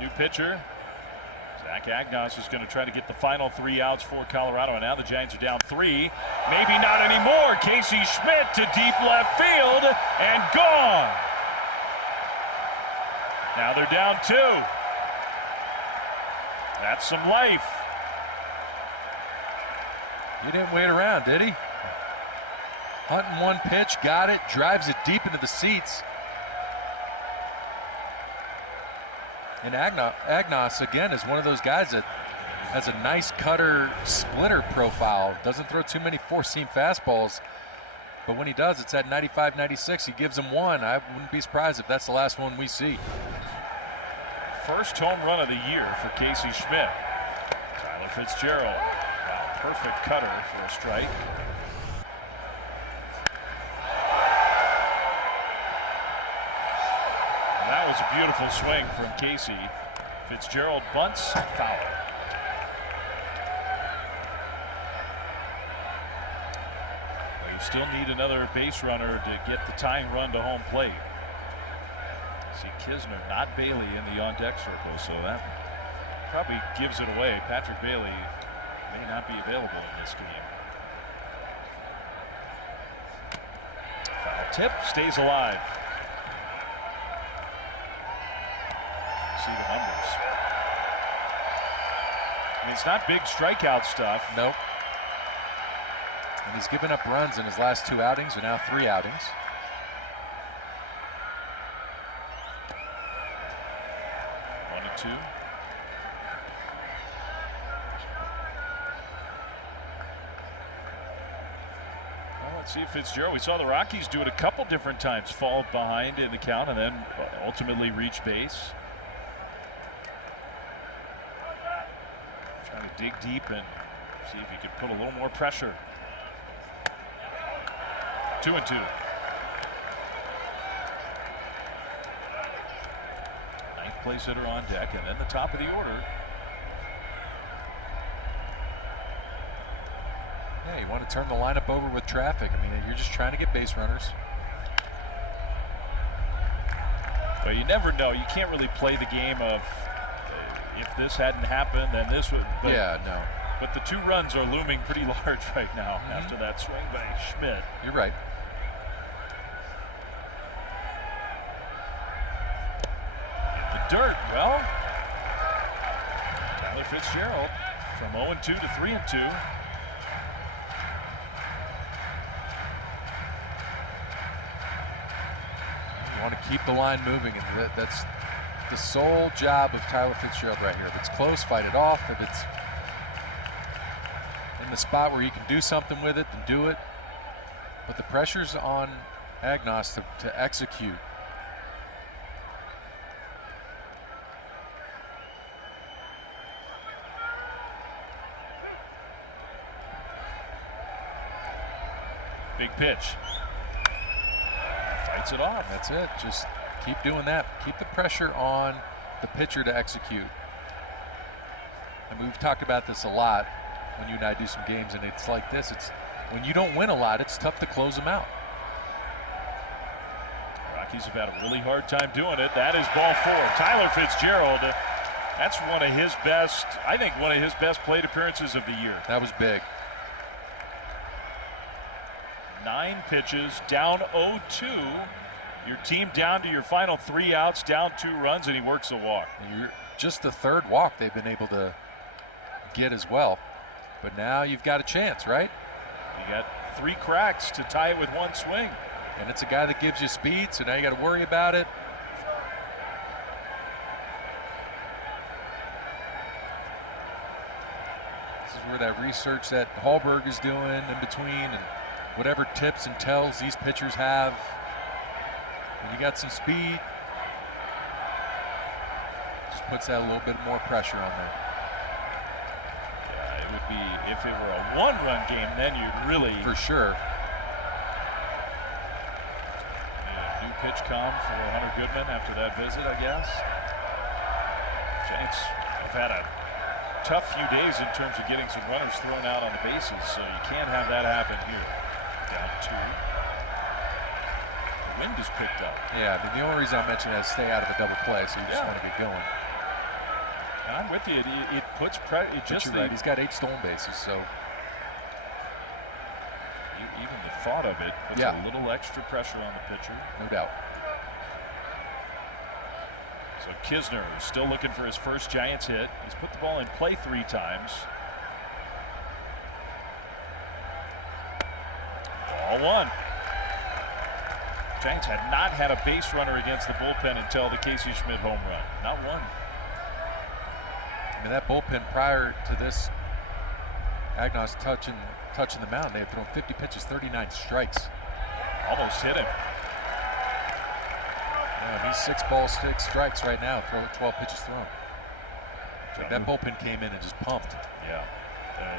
New pitcher. Zach Agnos is going to try to get the final 3 outs for Colorado, and now the Giants are down 3. Maybe not anymore. Casey Schmidt to deep left field and gone. Now they're down 2. That's some life. He didn't wait around, did he? Hunting one pitch, got it, drives it deep into the seats. And Agnos, again, is one of those guys that has a nice cutter splitter profile. Doesn't throw too many four-seam fastballs. But when he does, it's at 95, 96. He gives him one. I wouldn't be surprised if that's the last one we see. First home run of the year for Casey Schmidt. Tyler Fitzgerald. Wow, perfect cutter for a strike. That was a beautiful swing from Casey. Fitzgerald bunts, foul. Well, you still need another base runner to get the tying run to home plate. See Knizner, not Bailey, in the on-deck circle, so that probably gives it away. Patrick Bailey may not be available in this game. Foul tip, stays alive. See the numbers. I mean, it's not big strikeout stuff. Nope. And he's given up runs in his last 2 outings, and now 3 outings. One and 2. Well, let's see if Fitzgerald. We saw the Rockies do it a couple different times. Fall behind in the count and then ultimately reach base. Trying to dig deep and see if he could put a little more pressure. 2 and 2. Ninth place hitter on deck, and then the top of the order. Yeah, you want to turn the lineup over with traffic. I mean, you're just trying to get base runners. But you never know. You can't really play the game of if this hadn't happened, then this would. But, yeah, no. But the 2 runs are looming pretty large right now after that swing by Schmidt. You're right. In the dirt. Well, Tyler Fitzgerald from 0-2 to 3-2. You want to keep the line moving, and that's the sole job of Tyler Fitzgerald right here. If it's close, fight it off. If it's in the spot where you can do something with it, then do it. But the pressure's on Agnos to execute. Big pitch. Fights it off. That's it. Just keep doing that. Keep the pressure on the pitcher to execute. And we've talked about this a lot when you and I do some games, and it's like this. It's when you don't win a lot, it's tough to close them out. Rockies have had a really hard time doing it. That is ball 4. Tyler Fitzgerald. That's one of his best, I think one of his best plate appearances of the year. That was big. 9 pitches, down 0-2. Your team down to your final 3 outs, down 2 runs, and he works a walk. You're just the 3rd walk they've been able to get as well. But now you've got a chance, right? You got 3 cracks to tie it with 1 swing. And it's a guy that gives you speed, so now you got to worry about it. This is where that research that Hallberg is doing in between, and whatever tips and tells these pitchers have. When you got some speed, just puts that a little bit more pressure on there. Yeah, it would be, if it were a 1-run game, then you'd really. For sure. New pitch come for Hunter Goodman after that visit, I guess. Giants have had a tough few days in terms of getting some runners thrown out on the bases, so you can't have that happen here. Down 2. The wind is picked up. Yeah, I mean, the only reason I mention that is stay out of a double play, so you just want to be going. I'm with you. It puts pressure. Right. He's got 8 stolen bases, so even the thought of it puts a little extra pressure on the pitcher. No doubt. So Knizner is still looking for his first Giants hit. He's put the ball in play 3 times. Ball 1. Giants had not had a base runner against the bullpen until the Casey Schmidt home run. Not one. I mean, that bullpen prior to this, Agnos touching the mound, they had thrown 50 pitches, 39 strikes. Almost hit him. Yeah, he's 6 balls, 6 strikes right now, 12 pitches thrown. Like that bullpen came in and just pumped. Yeah,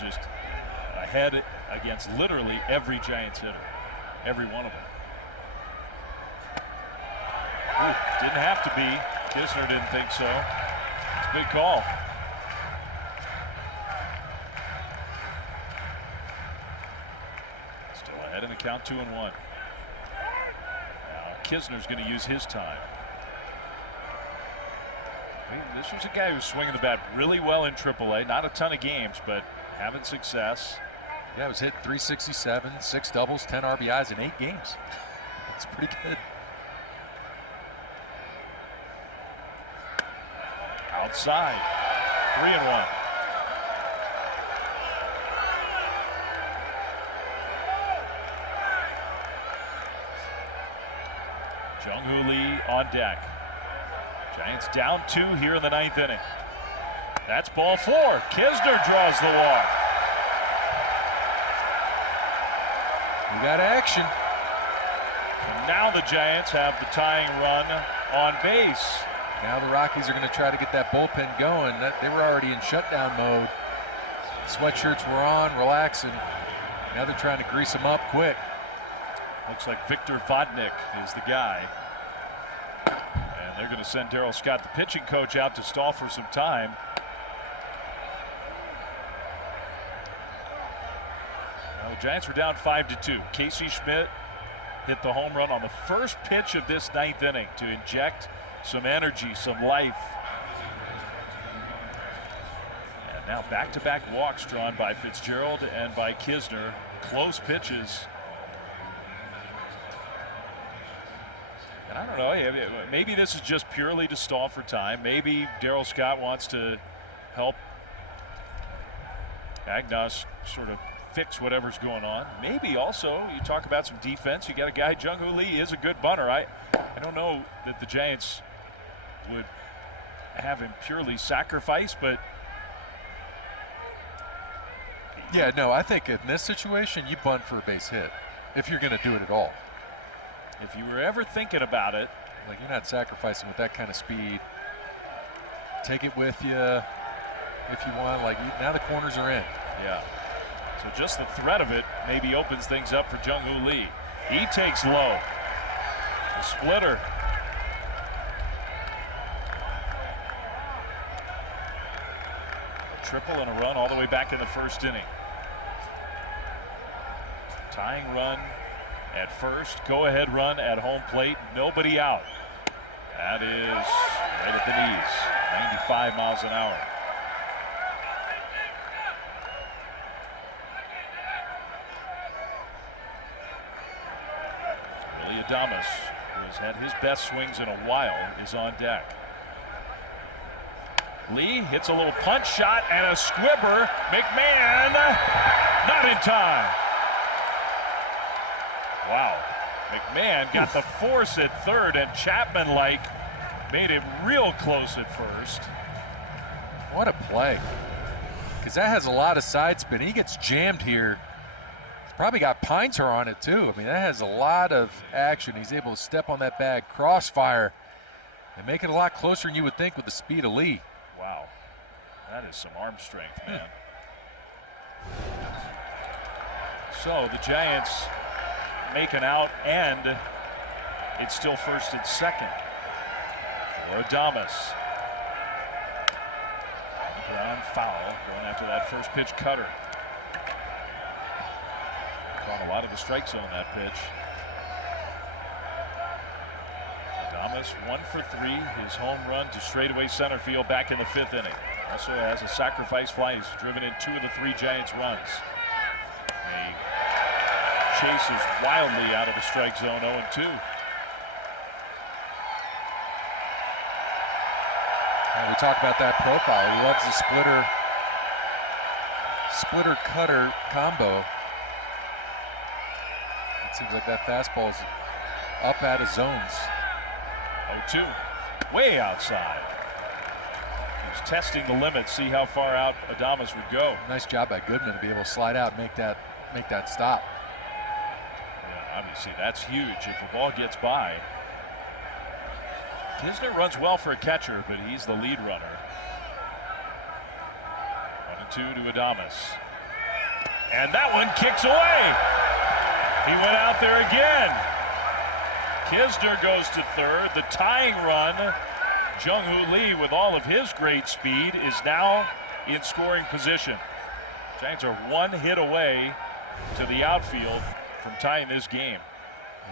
just ahead against literally every Giants hitter. Every one of them. Ooh, didn't have to be. Knizner didn't think so. It's a big call. Still ahead in the count, 2-1. Now Knizner's going to use his time. I mean, this was a guy who was swinging the bat really well in AAA. Not a ton of games, but having success. Yeah, it was hit 367, 6 doubles, 10 RBIs in 8 games. That's pretty good. Outside, 3-1. Jung-Hoo Lee on deck. Giants down 2 here in the 9th inning. That's ball 4. Knizner draws the walk. We got action. And now the Giants have the tying run on base. Now the Rockies are going to try to get that bullpen going. They were already in shutdown mode. Sweatshirts were on, relaxing. Now they're trying to grease them up quick. Looks like Victor Vodnik is the guy. And they're going to send Darryl Scott, the pitching coach, out to stall for some time. Now the Giants were down 5-2. Casey Schmidt hit the home run on the first pitch of this 9th inning to inject some energy, some life. And now back-to-back walks drawn by Fitzgerald and by Knizner. Close pitches. And I don't know, maybe this is just purely to stall for time. Maybe Darryl Scott wants to help Agnos sort of fix whatever's going on. Maybe also you talk about some defense. You got a guy, Jung-Hoo Lee is a good bunter. I don't know that the Giants would have him purely sacrifice, but yeah, no, I think in this situation you bunt for a base hit if you're going to do it at all. If you were ever thinking about it, like, you're not sacrificing with that kind of speed. Take it with you if you want. Like, now the corners are in. Yeah. So just the threat of it maybe opens things up for Jung-Hoo Lee. He takes low. The splitter. A triple and a run all the way back in the first inning. Tying run at first, go-ahead run at home plate, nobody out. That is right at the knees, 95 miles an hour. Ramos, who has had his best swings in a while, is on deck. Lee hits a little punch shot and a squibber. McMahon not in time. Wow. McMahon got the force at third, and Chapman made it real close at first. What a play. Because that has a lot of side spin. He gets jammed here. He's probably got Pinter on it too. I mean, that has a lot of action. He's able to step on that bag, crossfire, and make it a lot closer than you would think with the speed of Lee. Wow. That is some arm strength, man. So the Giants make an out, and it's still first and second for Adames. Ground foul going after that first pitch cutter. Caught a lot of the strike zone that pitch. Adames 1 for 3, his home run to straightaway center field back in the 5th inning. Also has a sacrifice fly. He's driven in 2 of the 3 Giants runs. He chases wildly out of the strike zone, 0-2. We talk about that profile. He loves the splitter cutter combo. It seems like that fastball's up out of zones. 0-2, way outside. He's testing the limit, see how far out Adames would go. Nice job by Goodman to be able to slide out and make that stop. Yeah, obviously that's huge if the ball gets by. Knizner runs well for a catcher, but he's the lead runner. 1-2 to Adames. And that one kicks away. He went out there again. Knizner goes to third. The tying run, Jung-Hoo Lee, with all of his great speed, is now in scoring position. Giants are 1 hit away to the outfield from tying this game.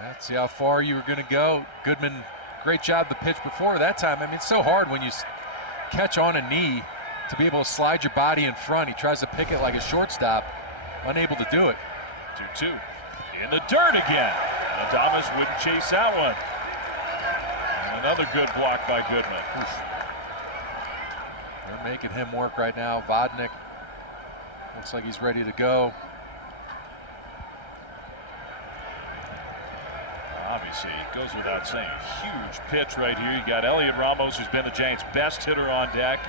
Let's see how far you were going to go. Goodman, great job the pitch before that time. I mean, it's so hard when you catch on a knee to be able to slide your body in front. He tries to pick it like a shortstop, unable to do it. 2-2. In the dirt again. Adames wouldn't chase that one. And another good block by Goodman. They're making him work right now. Vodnik looks like he's ready to go. Obviously, it goes without saying. Huge pitch right here. You got Elliot Ramos, who's been the Giants' best hitter on deck.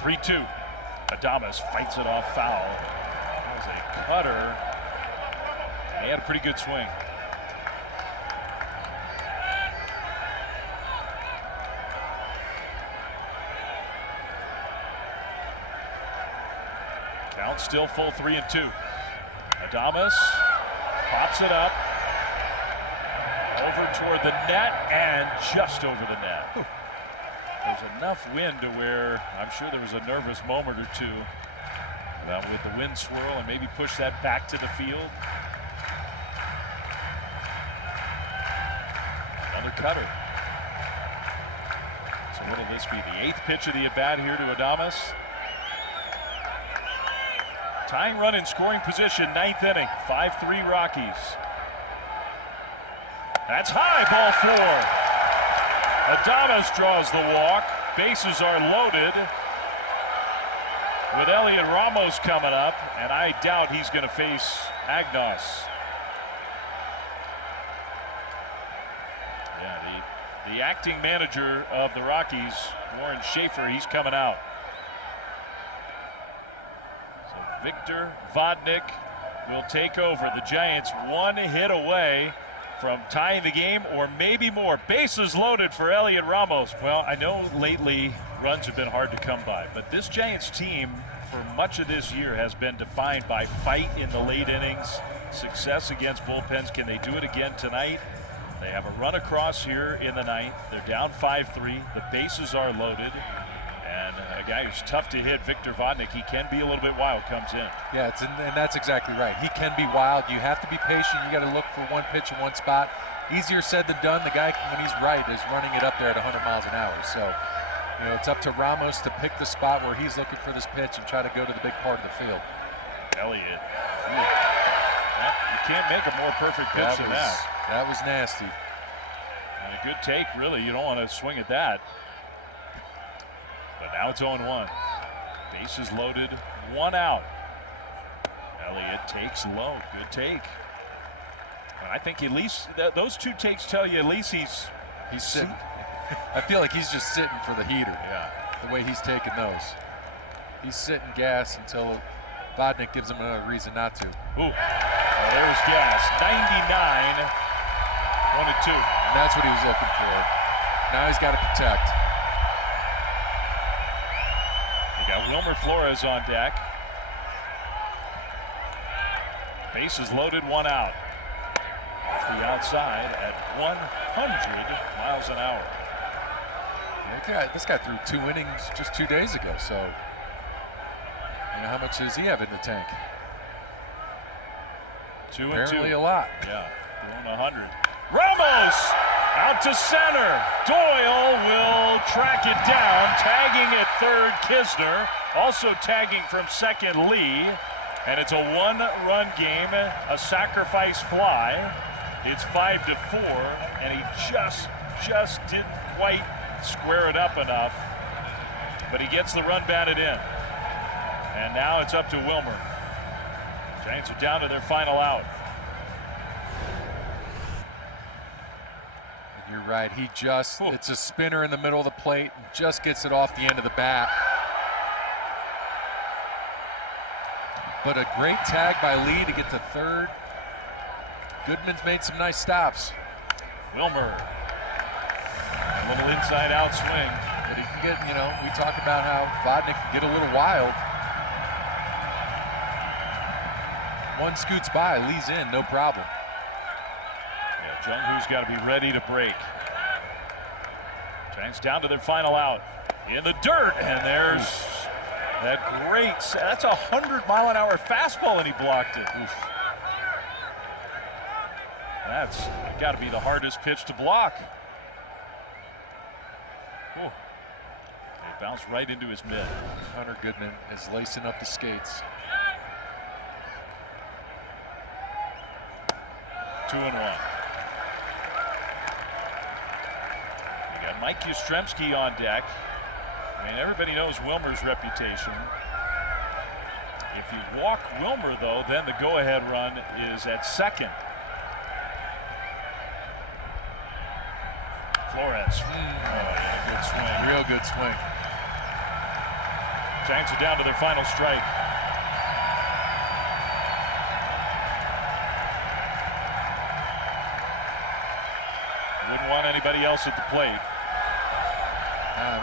3-2. Adames fights it off foul. That was a cutter. He had a pretty good swing. Count still full 3-2. Adames pops it up over toward the net and just over the net. There's enough wind to where I'm sure there was a nervous moment or two about with the wind swirl and maybe push that back to the field. Another cutter. So what'll this be? The 8th pitch of the at-bat here to Adames. Tying run in scoring position, 9th inning. 5-3 Rockies. That's high, ball 4. Adames draws the walk. Bases are loaded with Elliot Ramos coming up, and I doubt he's going to face Agnos. Yeah, the acting manager of the Rockies, Warren Schaefer, he's coming out. So Victor Vodnik will take over. The Giants 1 hit away from tying the game, or maybe more. Bases loaded for Elliot Ramos. Well, I know lately runs have been hard to come by, but this Giants team for much of this year has been defined by fight in the late innings, success against bullpens. Can they do it again tonight? They have a run across here in the 9th. They're down 5-3. The bases are loaded. And a guy who's tough to hit, Victor Vodnik, he can be a little bit wild, comes in. Yeah, and that's exactly right. He can be wild. You have to be patient. You got to look for one pitch in one spot. Easier said than done. The guy, when he's right, is running it up there at 100 miles an hour. So, you know, it's up to Ramos to pick the spot where he's looking for this pitch and try to go to the big part of the field. Elliott. You can't make a more perfect pitch than that. That was nasty. And a good take, really. You don't want to swing at that. But now it's 0-1. Bases loaded, 1 out. Elliott takes low. Good take. And I think at least those 2 takes tell you at least he's sitting. I feel like he's just sitting for the heater. Yeah. The way he's taking those. He's sitting gas until Vodnik gives him another reason not to. Ooh. Well, there's gas. 99. 1-2. And that's what he was looking for. Now he's got to protect. Got Wilmer Flores on deck. Bases loaded, 1 out. Off the outside at 100 miles an hour. This guy threw 2 innings just 2 days ago, so you know, how much does he have in the tank? 2 and 2. Apparently a lot. Yeah, throwing 100. Ramos Out to center. Doyle will track it down. Tagging at third, Knizner. Also tagging from second, Lee. And it's a one-run game, a sacrifice fly. It's 5-4, and he just didn't quite square it up enough. But he gets the run batted in. And now it's up to Wilmer. Giants are down to their final out. And you're right, it's a spinner in the middle of the plate, and just gets it off the end of the bat. But a great tag by Lee to get to third. Goodman's made some nice stops. Wilmer. A little inside-out swing. But he can get, we talk about how Vodnik can get a little wild. One scoots by, Lee's in, no problem. Yeah, Jung-hoo's got to be ready to break. Giants down to their final out. In the dirt, and there's that great, that's a 100-mile-an-hour fastball, and he blocked it. Oof. That's got to be the hardest pitch to block. Ooh. It bounced right into his mid. Hunter Goodman is lacing up the skates. 2-1. We got Mike Yastrzemski on deck. I mean, everybody knows Wilmer's reputation. If you walk Wilmer, though, then the go-ahead run is at second. Flores. Oh, yeah, good swing. Real good swing. Giants are down to their final strike. Wouldn't want anybody else at the plate.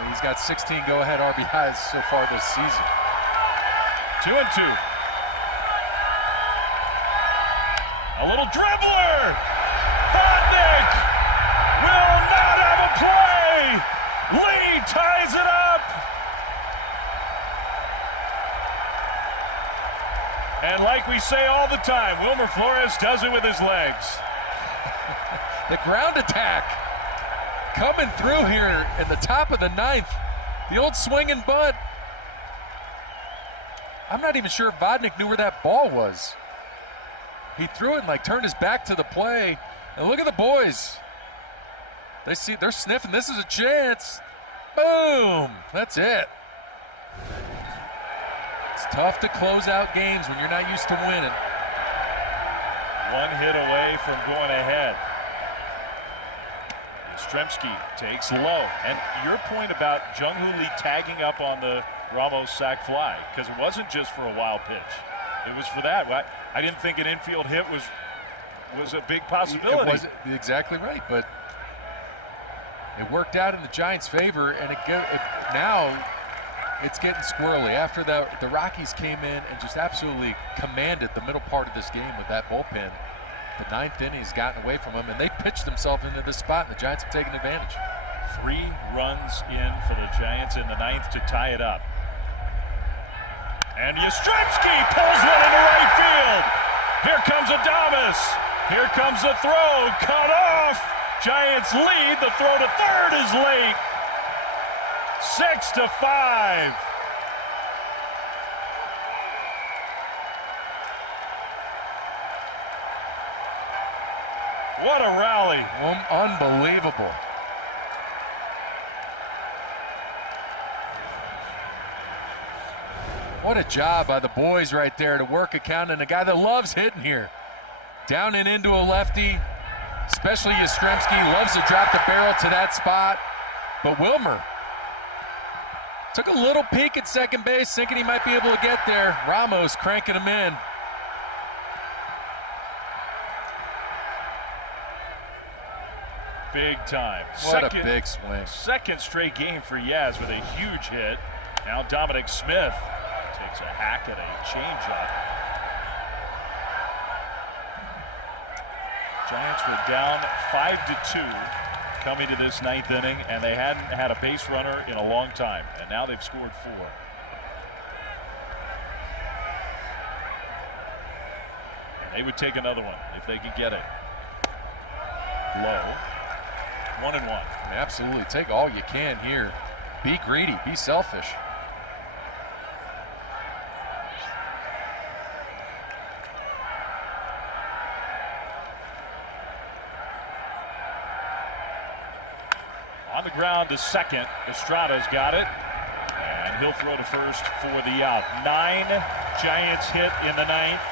He's got 16 go-ahead RBIs so far this season. 2-2. A little dribbler. Vodnik will not have a play. Lee ties it up. And like we say all the time, Wilmer Flores does it with his legs. The ground attack coming through here in the top of the ninth. The old swing and bunt. I'm not even sure if Vodnik knew where that ball was. He threw it and turned his back to the play. And look at the boys. They're sniffing. This is a chance. Boom. That's it. It's tough to close out games when you're not used to winning. One hit away from going ahead. Yastrzemski takes low. And your point about Jung-hoo Lee tagging up on the Ramos sac fly, because it wasn't just for a wild pitch. It was for that. I didn't think an infield hit was a big possibility. It was exactly right, but it worked out in the Giants' favor, and now it's getting squirrely. After the Rockies came in and just absolutely commanded the middle part of this game with that bullpen, the ninth inning has gotten away from them, and they pitched themselves into this spot, and the Giants have taken advantage. 3 runs in for the Giants in the ninth to tie it up. And Yastrzemski pulls one into right field. Here comes Adames. Here comes the throw. Cut off. Giants lead. The throw to third is late. 6-5. What a rally. Unbelievable. What a job by the boys right there to work a count, and a guy that loves hitting here. Down and into a lefty, especially Yastrzemski loves to drop the barrel to that spot. But Wilmer took a little peek at second base, thinking he might be able to get there. Ramos cranking him in. Big time. What a big swing. Second straight game for Yaz with a huge hit. Now Dominic Smith takes a hack at a changeup. Giants were down 5-2 coming to this ninth inning, and they hadn't had a base runner in a long time, and now they've scored 4. And they would take another one if they could get it. Low. 1-1. Absolutely. Take all you can here. Be greedy. Be selfish. On the ground to second. Estrada's got it. And he'll throw to first for the out. 9 Giants hit in the 9th.